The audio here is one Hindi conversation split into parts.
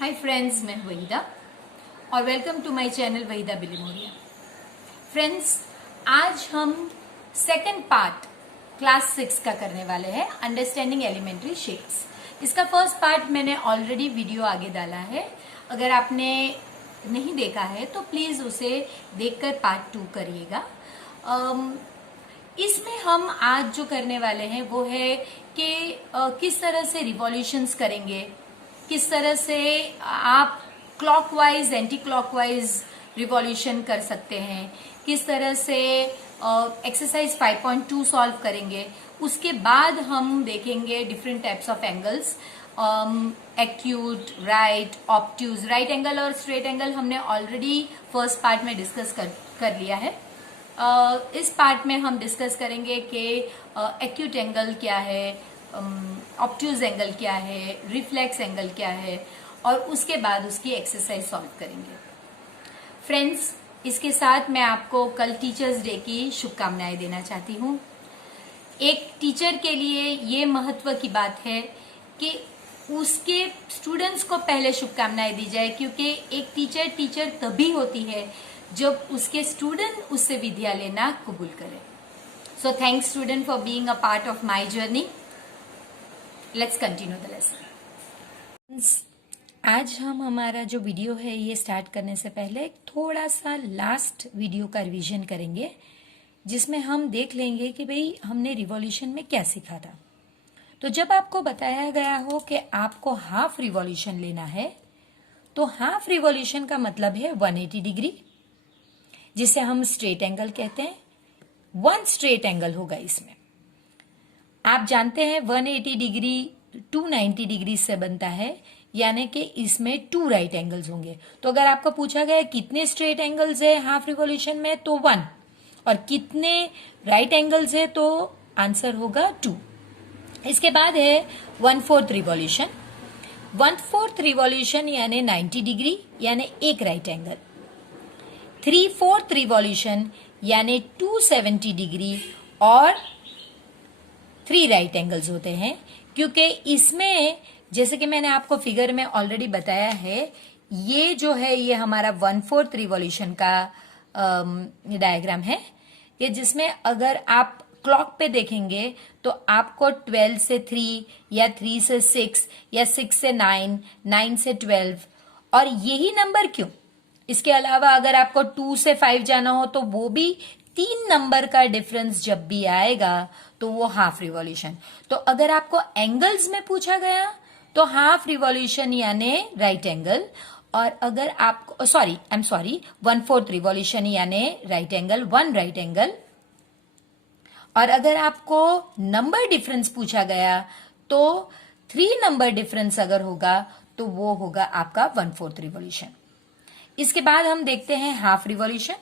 हाय फ्रेंड्स, मैं वहीदा और welcome to my channel Waheeda Bilimoria. Friends, आज हम सेकंड पार्ट क्लास 6 का करने वाले हैं, अंडरस्टैंडिंग एलिमेंट्री शेप्स। इसका फर्स्ट पार्ट मैंने ऑलरेडी वीडियो आगे डाला है। अगर आपने नहीं देखा है तो प्लीज उसे देखकर पार्ट 2 करिएगा। इसमें हम आज जो करने वाले हैं वो है कि किस तरह से रिवॉल्यूशंस करेंगे, किस तरह से आप क्लॉकवाइज एंटी क्लॉकवाइज रिवॉल्यूशन कर सकते हैं, किस तरह से एक्सरसाइज 5.2 सॉल्व करेंगे। उसके बाद हम देखेंगे different types of angles, acute, right, obtuse. Right angle और स्ट्रेट एंगल हमने ऑलरेडी फर्स्ट पार्ट में डिस्कस कर लिया है। इस पार्ट में हम डिस्कस करेंगे कि एक्यूट एंगल क्या है, ऑब्ट्यूज एंगल क्या है, रिफ्लेक्स एंगल क्या है, और उसके बाद उसकी एक्सरसाइज सॉल्व करेंगे। फ्रेंड्स, इसके साथ मैं आपको कल टीचर्स डे की शुभकामनाएं देना चाहती हूँ। एक टीचर के लिए ये महत्व की बात है कि उसके स्टूडेंट्स को पहले शुभकामनाएं दी जाए, क्योंकि एक टीचर तभी होती है जब उसके स्टूडेंट उससे विद्या लेना कबूल करें। So thanks student for being a part of my journey. Let's continue the lesson. आज हम हमारा जो वीडियो है ये स्टार्ट करने से पहले थोड़ा सा लास्ट वीडियो का रिवीजन करेंगे, जिसमें हम देख लेंगे कि भाई हमने रिवॉल्यूशन में क्या सीखा था। तो जब आपको बताया गया हो कि आपको हाफ रिवॉल्यूशन लेना है, तो हाफ रिवॉल्यूशन का मतलब है 180 डिग्री, जिसे हम स्ट्रेट एंगल कहते हैं। 1 स्ट्रेट एंगल होगा इसमें। आप जानते हैं 180 डिग्री 290 डिग्री से बनता है, यानी कि इसमें 2 राइट एंगल्स होंगे। तो अगर आपको पूछा गया कितने स्ट्रेट एंगल्स है हाफ रिवॉल्यूशन में, तो 1, और कितने राइट एंगल्स है, तो आंसर होगा 2। इसके बाद है 1/4 रिवॉल्यूशन। 1/4 रिवॉल्यूशन यानी 90 डिग्री, यानी 1 राइट एंगल। 3/4 रिवॉल्यूशन यानी 270 डिग्री और 3 राइट एंगल्स होते हैं, क्योंकि इसमें जैसे कि मैंने आपको फिगर में ऑलरेडी बताया है, ये जो है ये हमारा 1/4 रिवॉल्यूशन का डायग्राम है, ये जिसमें अगर आप क्लॉक पे देखेंगे तो आपको 12 से 3 या 3 से 6 या 6 से 9, 9 से 12, और यही नंबर क्यों, इसके अलावा अगर आपको 2 से 5 जाना हो तो वो भी 3 नंबर का डिफरेंस जब भी आएगा तो वो हाफ रिवॉल्यूशन। तो अगर आपको एंगल्स में पूछा गया तो हाफ रिवॉल्यूशन यानी राइट एंगल, और अगर आपको 1/4 रिवॉल्यूशन यानी राइट एंगल, 1 राइट एंगल। और अगर आपको नंबर डिफरेंस पूछा गया तो 3 नंबर डिफरेंस अगर होगा तो वो होगा आपका 1/4 रिवॉल्यूशन। इसके बाद हम देखते हैं हाफ रिवॉल्यूशन।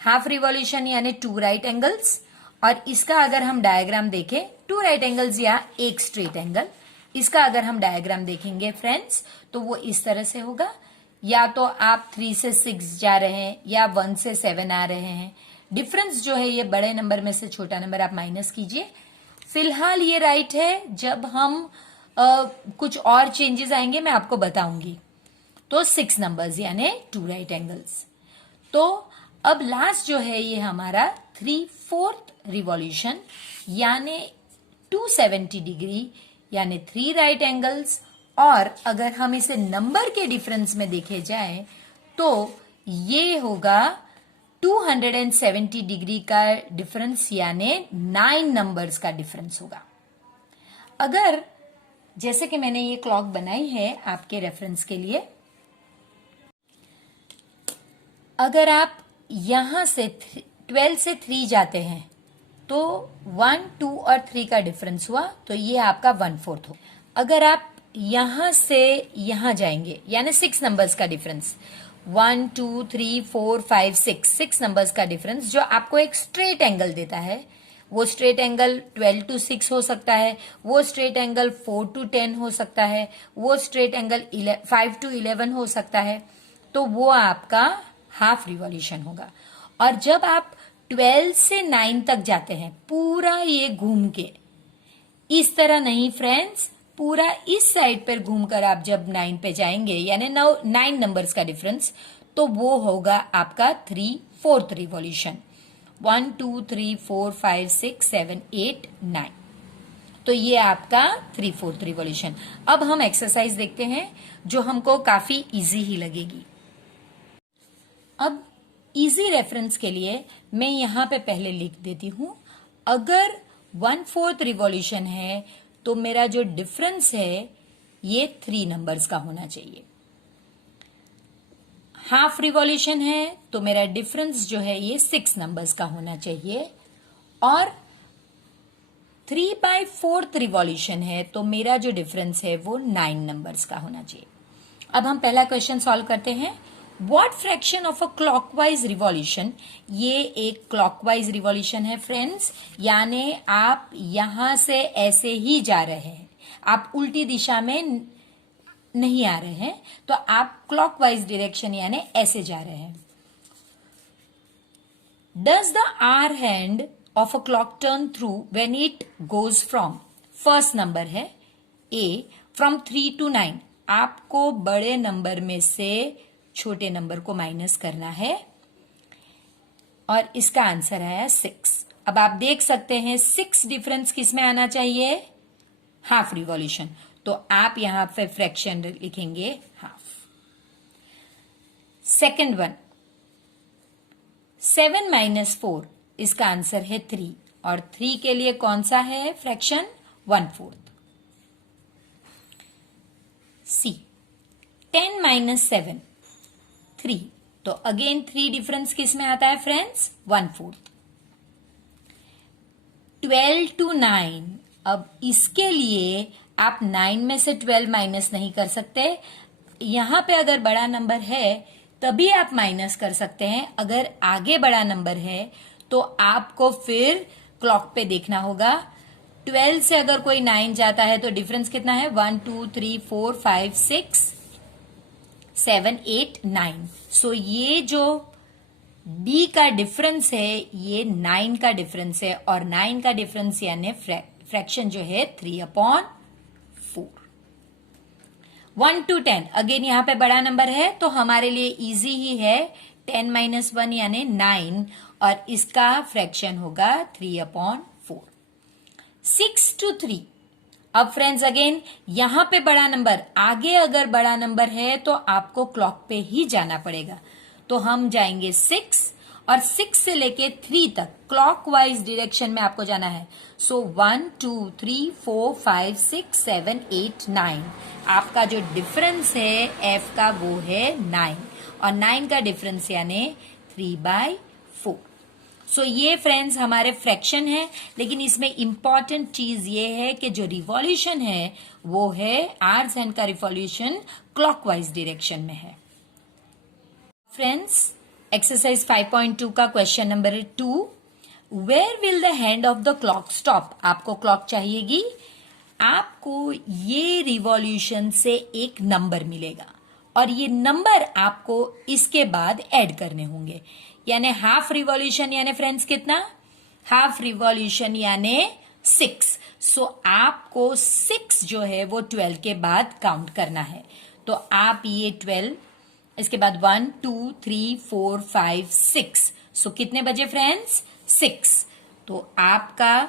हाफ रिवॉल्यूशन यानी 2 राइट एंगल्स, और इसका अगर हम डायग्राम देखें, 2 राइट एंगल्स या 1 स्ट्रेट एंगल, इसका अगर हम डायग्राम देखेंगे फ्रेंड्स तो वो इस तरह से होगा। या तो आप 3 से 6 जा रहे हैं या 1 से 7 आ रहे हैं। डिफरेंस जो है ये बड़े नंबर में से छोटा नंबर आप माइनस कीजिए। फिलहाल ये राइट है, जब हम कुछ और चेंजेस आएंगे मैं आपको बताऊंगी। तो 6 नंबर्स यानी 2 राइट एंगल्स। तो अब लास्ट जो है ये हमारा 3/4 रिवॉल्यूशन यानी 270 डिग्री यानी 3 राइट एंगल्स, और अगर हम इसे नंबर के डिफरेंस में देखे जाए तो ये होगा 270 डिग्री का डिफरेंस यानी 9 नंबर्स का डिफरेंस होगा। अगर जैसे कि मैंने ये क्लॉक बनाई है आपके रेफरेंस के लिए, अगर आप यहां से 12 से 3 जाते हैं तो 1, 2 और 3 का डिफरेंस हुआ, तो ये आपका 1/4 हो। अगर आप यहां से यहां जाएंगे यानी 6 नंबर्स का डिफरेंस, 1, 2, 3, 4, 5, 6 नंबर्स का डिफरेंस जो आपको एक स्ट्रेट एंगल देता है। वो स्ट्रेट एंगल 12 to 6 हो सकता है, वो स्ट्रेट एंगल 4 to 10 हो सकता है, वो स्ट्रेट एंगल 5 to 11 हो सकता है। तो वो आपका हाफ रिवॉल्यूशन होगा। और जब आप 12 से 9 तक जाते हैं पूरा ये घूम के, इस तरह नहीं फ्रेंड्स, पूरा इस साइड पर घूमकर आप जब 9 पे जाएंगे, यानी 9 नंबर्स का डिफरेंस, तो वो होगा आपका 3/4 रिवॉल्यूशन। 1 2 3 4 5 6 7 8 9, तो ये आपका 3/4 रिवॉल्यूशन। अब हम एक्सरसाइज देखते हैं जो हमको काफी इजी ही लगेगी। अब इजी रेफरेंस के लिए मैं यहां पे पहले लिख देती हूं, अगर 1/4 रिवॉल्यूशन है तो मेरा जो डिफरेंस है ये 3 नंबर्स का होना चाहिए। हाफ रिवॉल्यूशन है तो मेरा डिफरेंस जो है ये 6 नंबर्स का होना चाहिए, और 3/4 रिवॉल्यूशन है तो मेरा जो डिफरेंस है वो 9 नंबर्स का होना चाहिए। अब हम पहला क्वेश्चन सॉल्व करते हैं। What fraction of a clockwise revolution, ये एक क्लॉकवाइज रिवॉल्यूशन है फ्रेंड्स, यानी आप यहां से ऐसे ही जा रहे हैं, आप उल्टी दिशा में नहीं आ रहे हैं, तो आप क्लॉकवाइज डायरेक्शन यानी ऐसे जा रहे हैं। Does the hour hand of a clock turn through when it goes from, first number है ए, फ्रॉम 3 to 9, आपको बड़े नंबर में से छोटे नंबर को माइनस करना है, और इसका आंसर आया 6। अब आप देख सकते हैं 6 डिफरेंस किस में आना चाहिए, हाफ रिवॉल्यूशन, तो आप यहां पे फ्रैक्शन लिखेंगे हाफ। सेकेंड वन, 7 - 4, इसका आंसर है 3, और 3 के लिए कौन सा है फ्रैक्शन, 1/4। सी, 10 - 7, 3, तो अगेन 3 डिफरेंस किस में आता है फ्रेंड्स, 1/4। 12 to 9, अब इसके लिए आप 9 में से 12 माइनस नहीं कर सकते, यहां पे अगर बड़ा नंबर है तभी आप माइनस कर सकते हैं, अगर आगे बड़ा नंबर है तो आपको फिर क्लॉक पे देखना होगा। 12 से अगर कोई 9 जाता है तो डिफरेंस कितना है, 1 2 3 4 5 6 7 8 9, सो ये जो बी का डिफरेंस है ये 9 का डिफरेंस है, और 9 का डिफरेंस यानी फ्रैक्शन जो है 3/4। 1 to 10, अगेन यहां पे बड़ा नंबर है तो हमारे लिए इजी ही है, 10 - 1 यानी 9, और इसका फ्रैक्शन होगा 3/4। 6 to 3, अब फ्रेंड्स अगेन यहां पे बड़ा नंबर, आगे अगर बड़ा नंबर है तो आपको क्लॉक पे ही जाना पड़ेगा, तो हम जाएंगे 6, और 6 से लेके 3 तक क्लॉकवाइज डायरेक्शन में आपको जाना है। सो 1 2 3 4 5 6 7 8 9, आपका जो डिफरेंस है एफ का वो है 9, और 9 का डिफरेंस यानी 3/4। सो ये फ्रेंड्स हमारे फ्रैक्शन है, लेकिन इसमें इंपॉर्टेंट चीज ये है कि जो रिवॉल्यूशन है वो है आर्स हैंड का रिवॉल्यूशन क्लॉकवाइज डायरेक्शन में है। फ्रेंड्स एक्सरसाइज 5.2 का question number 2, where will the hand of the clock stop, आपको क्लॉक चाहिएगी, आपको ये रिवॉल्यूशन से एक नंबर मिलेगा, और ये नंबर आपको इसके बाद ऐड करने होंगे, यानी हाफ रिवॉल्यूशन यानी फ्रेंड्स कितना, हाफ रिवॉल्यूशन यानी 6, सो आपको 6 जो है वो 12 के बाद काउंट करना है, तो आप ये 12, इसके बाद 1 2 3 4 5 6, सो कितने बजे फ्रेंड्स, 6, तो आपका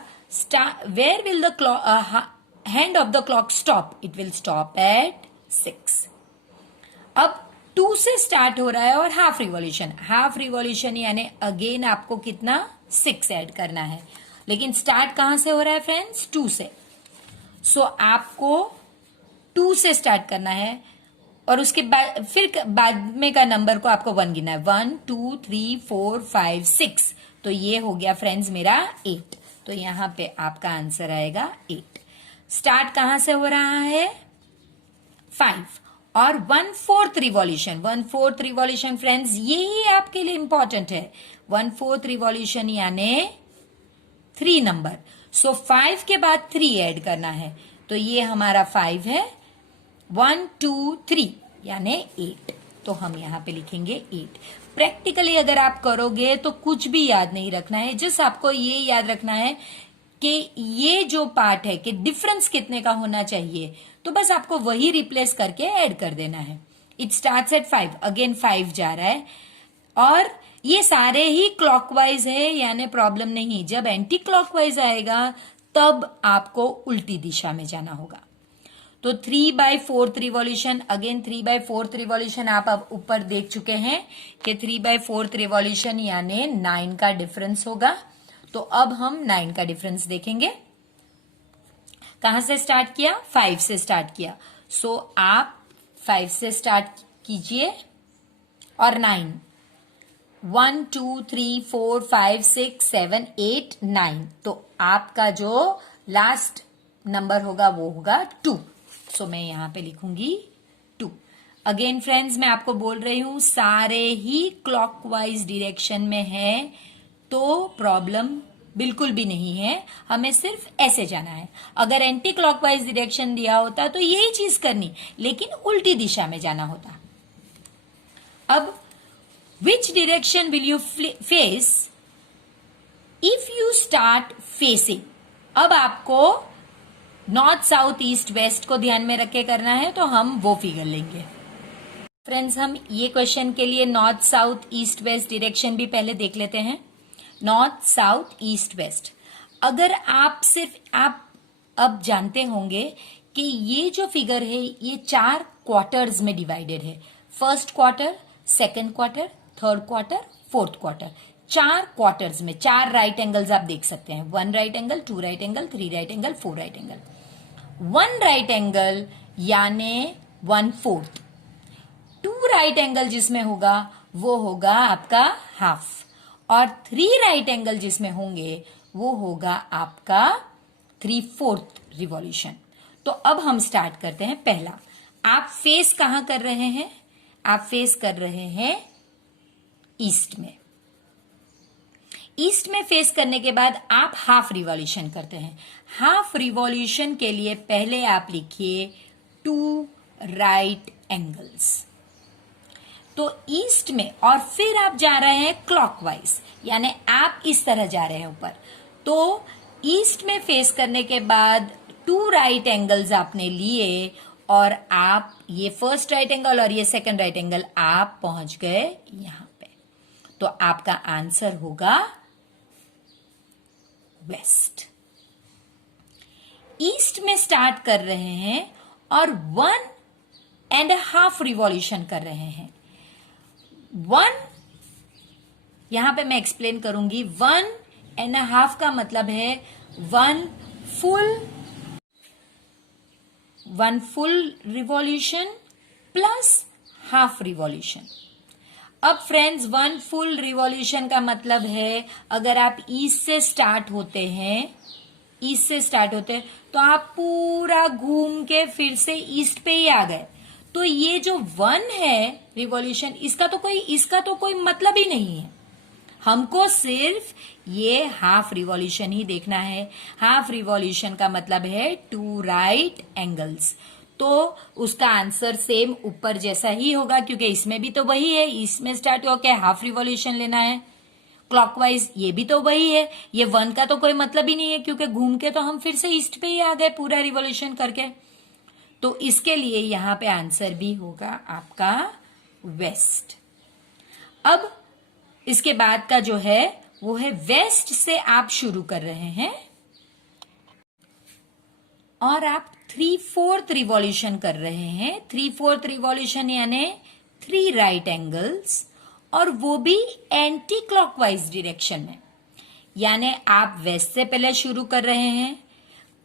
where will the hand of the clock stop, it will stop at 6। अब 2 से स्टार्ट हो रहा है और हाफ रिवॉल्यूशन यानी अगेन आपको कितना, 6 ऐड करना है, लेकिन स्टार्ट कहां से हो रहा है फ्रेंड्स, 2 से, सो आपको 2 से स्टार्ट करना है, और उसके बाद फिर बाद में का नंबर को आपको 1 गिनना है, 1 2 3 4 5 6, तो ये हो गया फ्रेंड्स मेरा 8, तो यहां पे आपका आंसर आएगा 8। स्टार्ट कहां से हो रहा है, 5, और 1/4 रिवॉल्यूशन फ्रेंड्स यही आपके लिए इंपॉर्टेंट है, 1/4 रिवॉल्यूशन यानी 3 नंबर, सो 5 के बाद 3 ऐड करना है, तो ये हमारा 5 है, 1 2 3 यानी 8, तो हम यहां पे लिखेंगे 8। प्रैक्टिकली अगर आप करोगे तो कुछ भी याद नहीं रखना है, जस्ट आपको ये याद रखना है कि ये जो पार्ट है कि डिफरेंस कितने का होना चाहिए, तो बस आपको वही रिप्लेस करके ऐड कर देना है. इट स्टार्ट्स एट 5, अगेन 5 जा रहा है और ये सारे ही क्लॉकवाइज है, यानी प्रॉब्लम नहीं. जब एंटी क्लॉकवाइज आएगा तब आपको उल्टी दिशा में जाना होगा. तो 3/4 रिवॉल्यूशन, अगेन 3/4 रिवॉल्यूशन आप अब ऊपर देख चुके हैं कि 3/4 रिवॉल्यूशन यानी 9 का डिफरेंस होगा. तो अब हम 9 का डिफरेंस देखेंगे. कहां से स्टार्ट किया? 5 से स्टार्ट किया. सो आप 5 से स्टार्ट कीजिए और 9, 1 2 3 4 5 6 7 8 9. तो आपका जो लास्ट नंबर होगा वो होगा 2. सो मैं यहां पे लिखूंगी 2. अगेन फ्रेंड्स, मैं आपको बोल रही हूं सारे ही क्लॉकवाइज डायरेक्शन में है तो प्रॉब्लम बिल्कुल भी नहीं है. हमें सिर्फ ऐसे जाना है. अगर एंटी क्लॉकवाइज डायरेक्शन दिया होता तो यही चीज करनी, लेकिन उल्टी दिशा में जाना होता. अब which direction will you face if you start facing? अब आपको नॉर्थ साउथ ईस्ट वेस्ट को ध्यान में रख के करना है, तो हम वो फिगर लेंगे. फ्रेंड्स, हम ये क्वेश्चन के लिए north south east west direction भी पहले देख लेते हैं. नॉर्थ साउथ ईस्ट वेस्ट, अगर आप अब जानते होंगे कि ये जो फिगर है ये 4 क्वार्टर्स में डिवाइडेड है. First quarter, second quarter, third quarter, fourth quarter. 4 quarters में 4 राइट एंगल्स आप देख सकते हैं. 1 right angle, 2 right angle, 3 right angle, 4 right angle. 1 right angle यानी 1/4. 2 राइट एंगल जिसमें होगा वो होगा आपका हाफ, और 3 राइट एंगल जिसमें होंगे वो होगा आपका 3/4 रिवॉल्यूशन. तो अब हम स्टार्ट करते हैं. पहला, आप फेस कहां कर रहे हैं? आप फेस कर रहे हैं ईस्ट में. ईस्ट में फेस करने के बाद आप हाफ रिवॉल्यूशन करते हैं. हाफ रिवॉल्यूशन के लिए पहले आप लिखिए 2 राइट एंगल्स. तो ईस्ट में, और फिर आप जा रहे हैं क्लॉकवाइज, यानी आप इस तरह जा रहे हैं ऊपर. तो ईस्ट में फेस करने के बाद 2 राइट एंगल्स आपने लिए और आप ये फर्स्ट राइट एंगल और ये सेकंड राइट एंगल आप पहुंच गए यहां पे. तो आपका आंसर होगा वेस्ट. ईस्ट में स्टार्ट कर रहे हैं और 1.5 रिवॉल्यूशन कर रहे हैं. 1, यहां पे मैं एक्सप्लेन करूंगी. 1.5 का मतलब है 1 full revolution plus half revolution. अब फ्रेंड्स, 1 फुल रिवॉल्यूशन का मतलब है अगर आप ईस्ट से स्टार्ट होते हैं तो आप पूरा घूम के फिर से ईस्ट पे ही आ गए. तो ये जो 1 है रिवॉल्यूशन, इसका तो कोई मतलब ही नहीं है. हमको सिर्फ ये हाफ रिवॉल्यूशन ही देखना है. हाफ रिवॉल्यूशन का मतलब है 2 राइट एंगल्स. तो उसका आंसर सेम ऊपर जैसा ही होगा, क्योंकि इसमें भी तो वही है. इसमें स्टार्ट होकर हाफ रिवॉल्यूशन लेना है क्लॉकवाइज, ये भी तो वही है. ये 1 का तो कोई मतलब ही नहीं है, क्योंकि घूम के तो हम फिर से ईस्ट पे ही आ गए पूरा रिवॉल्यूशन करके. तो इसके लिए यहां पे आंसर भी होगा आपका वेस्ट. अब इसके बाद का जो है वो है वेस्ट से आप शुरू कर रहे हैं और आप 3/4 रिवॉल्यूशन कर रहे हैं. 3/4 रिवॉल्यूशन यानी 3 राइट एंगल्स, और वो भी एंटी क्लॉकवाइज डायरेक्शन में. यानी आप वेस्ट से पहले शुरू कर रहे हैं.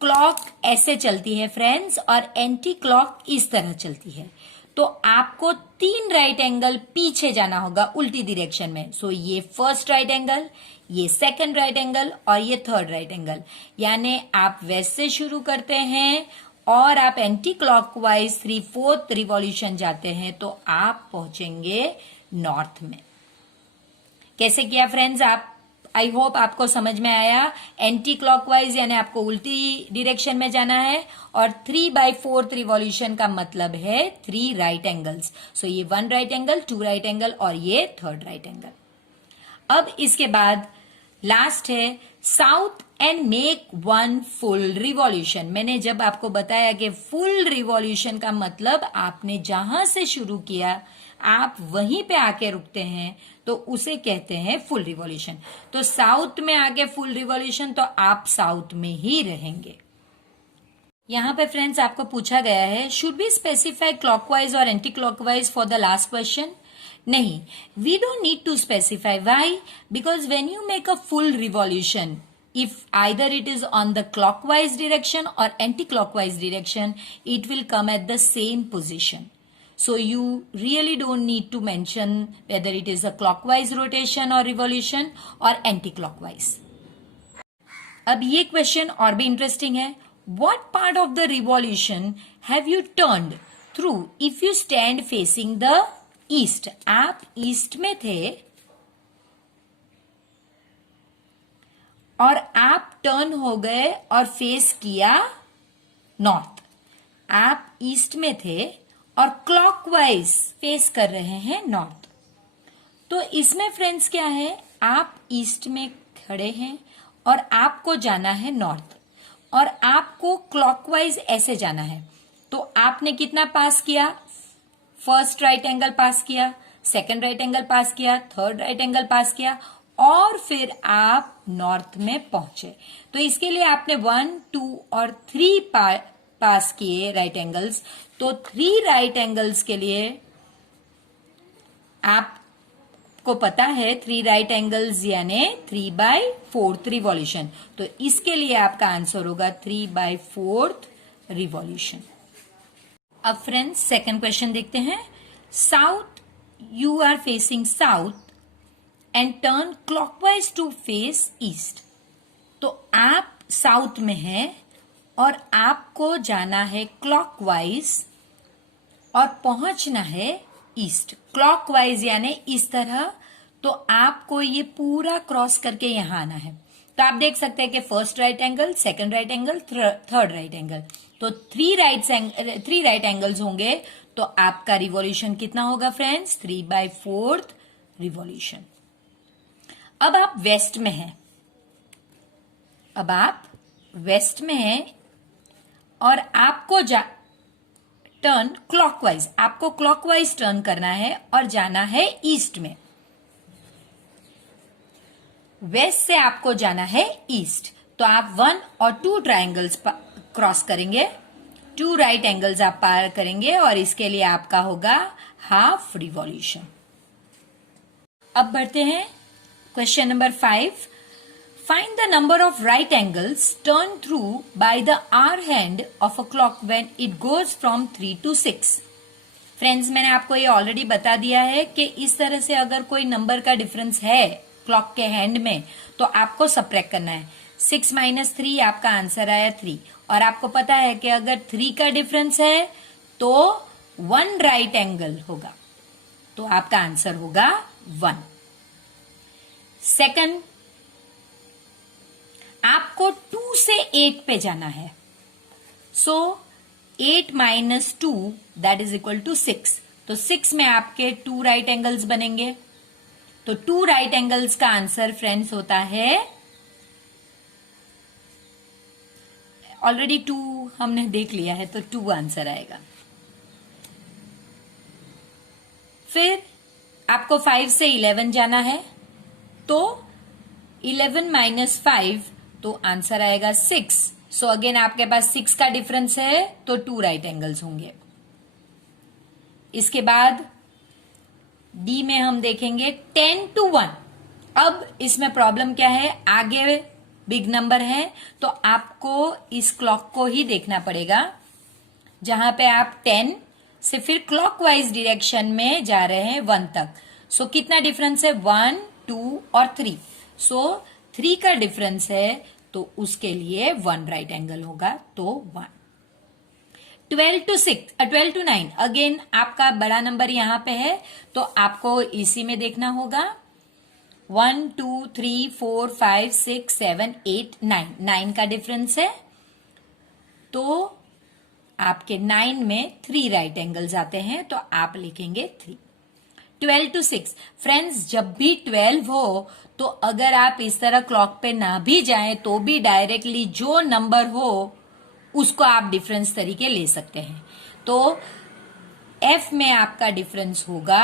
क्लॉक ऐसे चलती है फ्रेंड्स, और एंटी क्लॉक इस तरह चलती है. तो आपको 3 राइट एंगल पीछे जाना होगा उल्टी डायरेक्शन में. सो ये फर्स्ट राइट एंगल, ये सेकंड राइट एंगल और ये थर्ड राइट एंगल. यानी आप वेस्ट से शुरू करते हैं और आप एंटी क्लॉकवाइज 3/4 रिवॉल्यूशन जाते हैं तो आप पहुंचेंगे नॉर्थ में. कैसे किया फ्रेंड्स? आई होप आपको समझ में आया. एंटी क्लॉकवाइज यानी आपको उल्टी डायरेक्शन में जाना है, और 3/4 रिवॉल्यूशन का मतलब है 3 राइट एंगल्स. सो ये 1 राइट एंगल, 2 राइट एंगल और ये थर्ड राइट एंगल. अब इसके बाद लास्ट है south and make one full revolution. मैंने जब आपको बताया कि फुल रिवॉल्यूशन का मतलब आपने जहां से शुरू किया आप वहीं पे आके रुकते हैं तो उसे कहते हैं फुल रिवॉल्यूशन। तो साउथ में आके फुल रिवॉल्यूशन, तो आप साउथ में ही रहेंगे। यहाँ पे फ्रेंड्स आपको पूछा गया है, शुड बी स्पेसिफाई क्लॉकवाइज और anti clockwise for the last question. नहीं, we don't need to specify. Why? Because when you make a full revolution, if either it is on the clockwise direction or anti-clockwise direction, it will come at the same position. So you really don't need to mention whether it is a clockwise rotation or revolution or anti-clockwise. अब ये क्वेश्चन और भी इंटरेस्टिंग है। What part of the revolution have you turned through if you stand facing the east? आप ईस्ट में थे और आप टर्न हो गए और फेस किया नॉर्थ। आप ईस्ट में थे और क्लॉकवाइज फेस कर रहे हैं नॉर्थ। तो इसमें फ्रेंड्स क्या है, आप ईस्ट में खड़े हैं और आपको जाना है नॉर्थ और आपको क्लॉकवाइज ऐसे जाना है। तो आपने कितना पास किया? फर्स्ट राइट एंगल पास किया, सेकंड राइट एंगल पास किया, थर्ड राइट एंगल पास किया और फिर आप नॉर्थ में पहुंचे। तो इसके लिए आपने 1, 2 और 3 पास किए राइट एंगल्स। तो 3 राइट एंगल्स के लिए आपको पता है 3 राइट एंगल्स यानी 3/4 रिवॉल्यूशन। तो इसके लिए आपका आंसर होगा 3/4 रिवॉल्यूशन। अब फ्रेंड्स सेकंड क्वेश्चन देखते हैं। South, you are facing south and turn clockwise to face east. तो आप साउथ में हैं और आपको जाना है क्लॉकवाइज और पहुंचना है ईस्ट। क्लॉकवाइज यानी इस तरह। तो आपको ये पूरा क्रॉस करके यहां आना है। तो आप देख सकते हैं कि first right angle, second right angle, third right angle. तो 3 राइट एंगल्स होंगे। तो आपका रिवॉल्यूशन कितना होगा फ्रेंड्स? 3/4 रिवॉल्यूशन। अब आप वेस्ट में हैं, और आपको टर्न क्लॉकवाइज, आपको क्लॉकवाइज टर्न करना है और जाना है ईस्ट में। वेस्ट से आपको जाना है ईस्ट। तो आप 1 और 2 ट्राइंगल्स क्रॉस करेंगे, 2 राइट एंगल्स आप पार करेंगे और इसके लिए आपका होगा हाफ रिवॉल्यूशन। अब बढ़ते हैं question number 5। Find the number of right angles turned through by the hour hand of a clock when it goes from 3 to 6. Friends, मैंने आपको ये ऑलरेडी बता दिया है कि इस तरह से अगर कोई नंबर का डिफरेंस है क्लॉक के हैंड में तो आपको सबट्रैक्ट करना है। 6 - 3 आपका आंसर आया 3। और आपको पता है कि अगर 3 का डिफरेंस है तो 1 राइट एंगल होगा, तो आपका आंसर होगा 1। सेकंड, आपको 2 से 8 पे जाना है। सो 8 - 2 दैट इज इक्वल टू 6। तो 6 में आपके 2 राइट एंगल्स बनेंगे। तो 2 राइट एंगल्स का आंसर फ्रेंड्स होता है, ऑलरेडी 2 हमने देख लिया है तो 2 आंसर आएगा। फिर आपको 5 से 11 जाना है। तो 11 - 5 तो आंसर आएगा 6। सो अगेन आपके पास 6 का डिफरेंस है तो 2 राइट एंगल्स होंगे। इसके बाद डी में हम देखेंगे 10 to 1। अब इसमें प्रॉब्लम क्या है, आगे बिग नंबर है तो आपको इस क्लॉक को ही देखना पड़ेगा जहां पे आप 10 से फिर क्लॉकवाइज डायरेक्शन में जा रहे हैं 1 तक। सो कितना डिफरेंस है? 1, 2 और 3। सो 3 का डिफरेंस है तो उसके लिए 1 राइट एंगल होगा, तो 1। 12 to 9 अगेन आपका बड़ा नंबर यहां पे है तो आपको इसी में देखना होगा। 1, 2, 3, 4, 5, 6, 7, 8, 9 9 का डिफरेंस है तो आपके 9 में 3 राइट एंगल्स आते हैं तो आप लिखेंगे 3। 12 to 6। फ्रेंड्स, जब भी 12 हो तो अगर आप इस तरह क्लॉक पे ना भी जाएं तो भी डायरेक्टली जो नंबर हो उसको आप डिफरेंस तरीके ले सकते हैं। तो F में आपका डिफरेंस होगा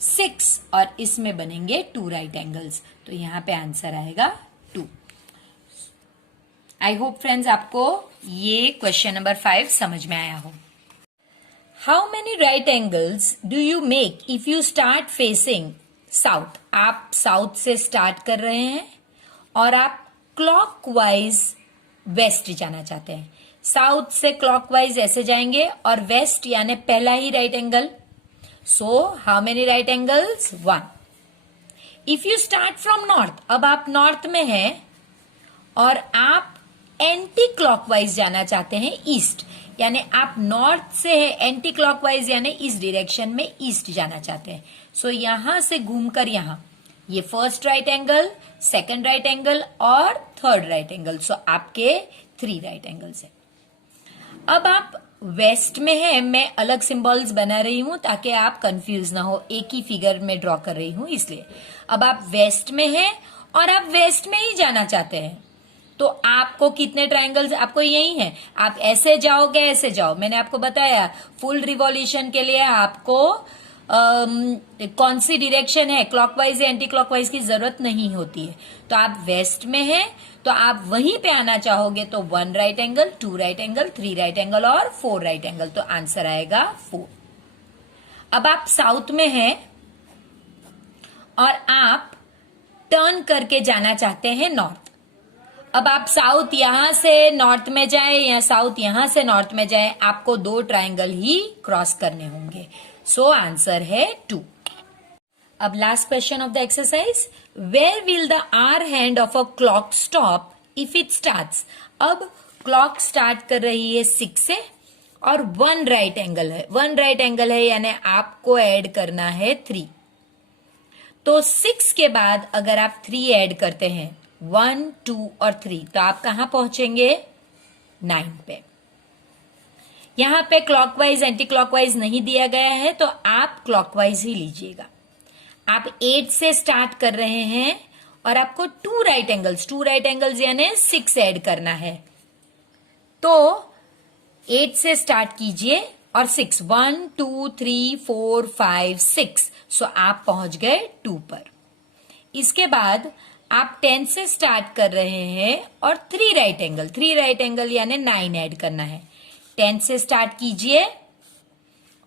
6 और इसमें बनेंगे 2 राइट एंगल्स। तो यहां पे आंसर आएगा 2। आई होप फ्रेंड्स आपको ये क्वेश्चन नंबर 5 समझ में आया हो। How many right angles do you make if you start facing south? आप साउथ से स्टार्ट कर रहे हैं और आप क्लॉकवाइज वेस्ट जाना चाहते हैं। साउथ से क्लॉकवाइज ऐसे जाएंगे और वेस्ट यानी पहला ही right angle. So how many right angles? 1। If you start from north, अब आप नॉर्थ में हैं और आप एंटी क्लॉकवाइज जाना चाहते हैं ईस्ट, यानी आप नॉर्थ से एंटी क्लॉकवाइज यानी इस डायरेक्शन में ईस्ट जाना चाहते हैं। सो यहां से घूमकर यहां, ये first right angle, second right angle और थर्ड राइट एंगल। सो आपके 3 राइट एंगल्स है। अब आप वेस्ट में है, मैं अलग सिंबल्स बना रही हूं ताकि आप कंफ्यूज ना हो, एक ही फिगर में ड्रॉ कर रही हूं इसलिए। अब आप वेस्ट में हैं और आप वेस्ट में ही जाना चाहते हैं तो आपको कितने ट्रायंगल्स? आपको यही है, आप ऐसे जाओगे ऐसे जाओ। मैंने आपको बताया फुल रिवॉल्यूशन के लिए आपको कौन सी डायरेक्शन है, क्लॉकवाइज या एंटी क्लॉकवाइज की जरूरत नहीं होती है। तो आप वेस्ट में हैं तो आप वहीं पे आना चाहोगे तो 1 right angle, 2 right angle, 3 right angle और 4 राइट एंगल। तो आंसर आएगा 4। अब आप साउथ में हैं और आप टर्न करके जाना चाहते हैं नॉर्थ। अब आप साउथ यहां से नॉर्थ में जाए या साउथ यहां से नॉर्थ में जाए, आपको 2 ट्रायंगल ही क्रॉस करने होंगे। सो आंसर है 2। अब last question of the exercise, where will the hour hand of a clock stop if it starts? अब क्लॉक स्टार्ट कर रही है 6 से और 1 राइट एंगल है, 1 राइट एंगल है यानी आपको ऐड करना है 3। तो 6 के बाद अगर आप 3 ऐड करते हैं, 1, 2 और 3, तो आप कहां पहुंचेंगे? 9 पे। यहां पे क्लॉकवाइज एंटी क्लॉकवाइज नहीं दिया गया है तो आप क्लॉकवाइज ही लीजिएगा। आप 8 से स्टार्ट कर रहे हैं और आपको 2 राइट एंगल्स यानी 6 ऐड करना है। तो 8 से स्टार्ट कीजिए और 6, 1, 2, 3, 4, 5, 6। सो आप पहुंच गए 2 पर। इसके बाद आप 10 से स्टार्ट कर रहे हैं और 3 राइट एंगल यानी 9 ऐड करना है। 10 से स्टार्ट कीजिए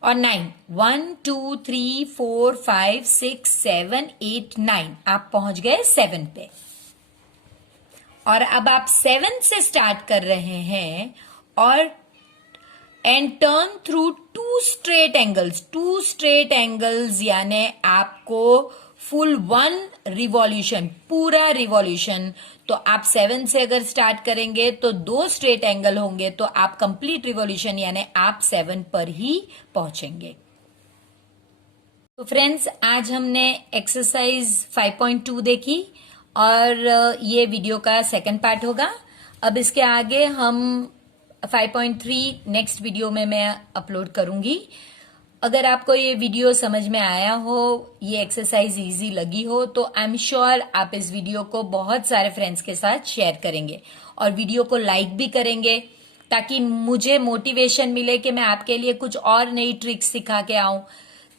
और 9, 1, 2, 3, 4, 5, 6, 7, 8, 9, आप पहुंच गए 7 पे। और अब आप 7 से स्टार्ट कर रहे हैं और and turn through 2 straight angles यानी आपको फुल 1 रिवॉल्यूशन, पूरा रिवॉल्यूशन। तो आप 7 से अगर स्टार्ट करेंगे तो 2 स्ट्रेट एंगल होंगे तो आप कंप्लीट रिवॉल्यूशन यानी आप 7 पर ही पहुंचेंगे। तो फ्रेंड्स, आज हमने एक्सरसाइज 5.2 देखी और ये वीडियो का सेकंड पार्ट होगा। अब इसके आगे हम 5.3 नेक्स्ट वीडियो में मैं अपलोड करूंगी। अगर आपको ये वीडियो समझ में आया हो, ये एक्सरसाइज इजी लगी हो तो आई एम श्योर आप इस वीडियो को बहुत सारे फ्रेंड्स के साथ शेयर करेंगे और वीडियो को लाइक भी करेंगे ताकि मुझे मोटिवेशन मिले कि मैं आपके लिए कुछ और नई ट्रिक्स सिखा के आऊं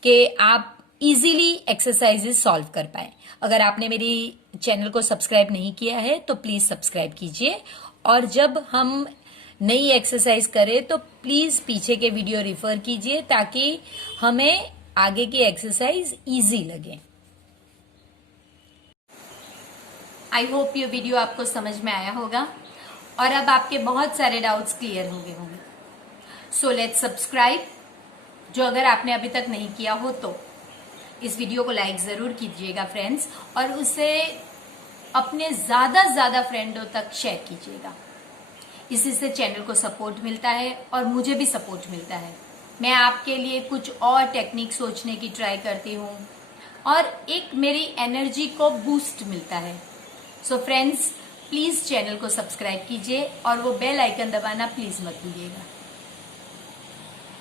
कि आप इजीली एक्सरसाइजेस सॉल्व कर पाए। अगर आपने मेरी चैनल को सब्सक्राइब नहीं किया है तो प्लीज सब्सक्राइब कीजिए और जब हम नई एक्सरसाइज करें तो प्लीज पीछे के वीडियो रिफर कीजिए ताकि हमें आगे की एक्सरसाइज इजी लगे। आई होप ये वीडियो आपको समझ में आया होगा और अब आपके बहुत सारे डाउट्स क्लियर हो गए होंगे। सो लेट्स सब्सक्राइब, जो अगर आपने अभी तक नहीं किया हो तो इस वीडियो को लाइक जरूर कीजिएगा फ्रेंड्स और उसे अपने ज्यादा से ज्यादा फ्रेंडों तक शेयर कीजिएगा। इसी से चैनल को सपोर्ट मिलता है और मुझे भी सपोर्ट मिलता है। मैं आपके लिए कुछ और टेक्निक सोचने की ट्राई करती हूँ और एक मेरी एनर्जी को बूस्ट मिलता है। सो फ्रेंड्स, प्लीज चैनल को सब्सक्राइब कीजिए और वो बेल आइकन दबाना प्लीज मत भूलिएगा।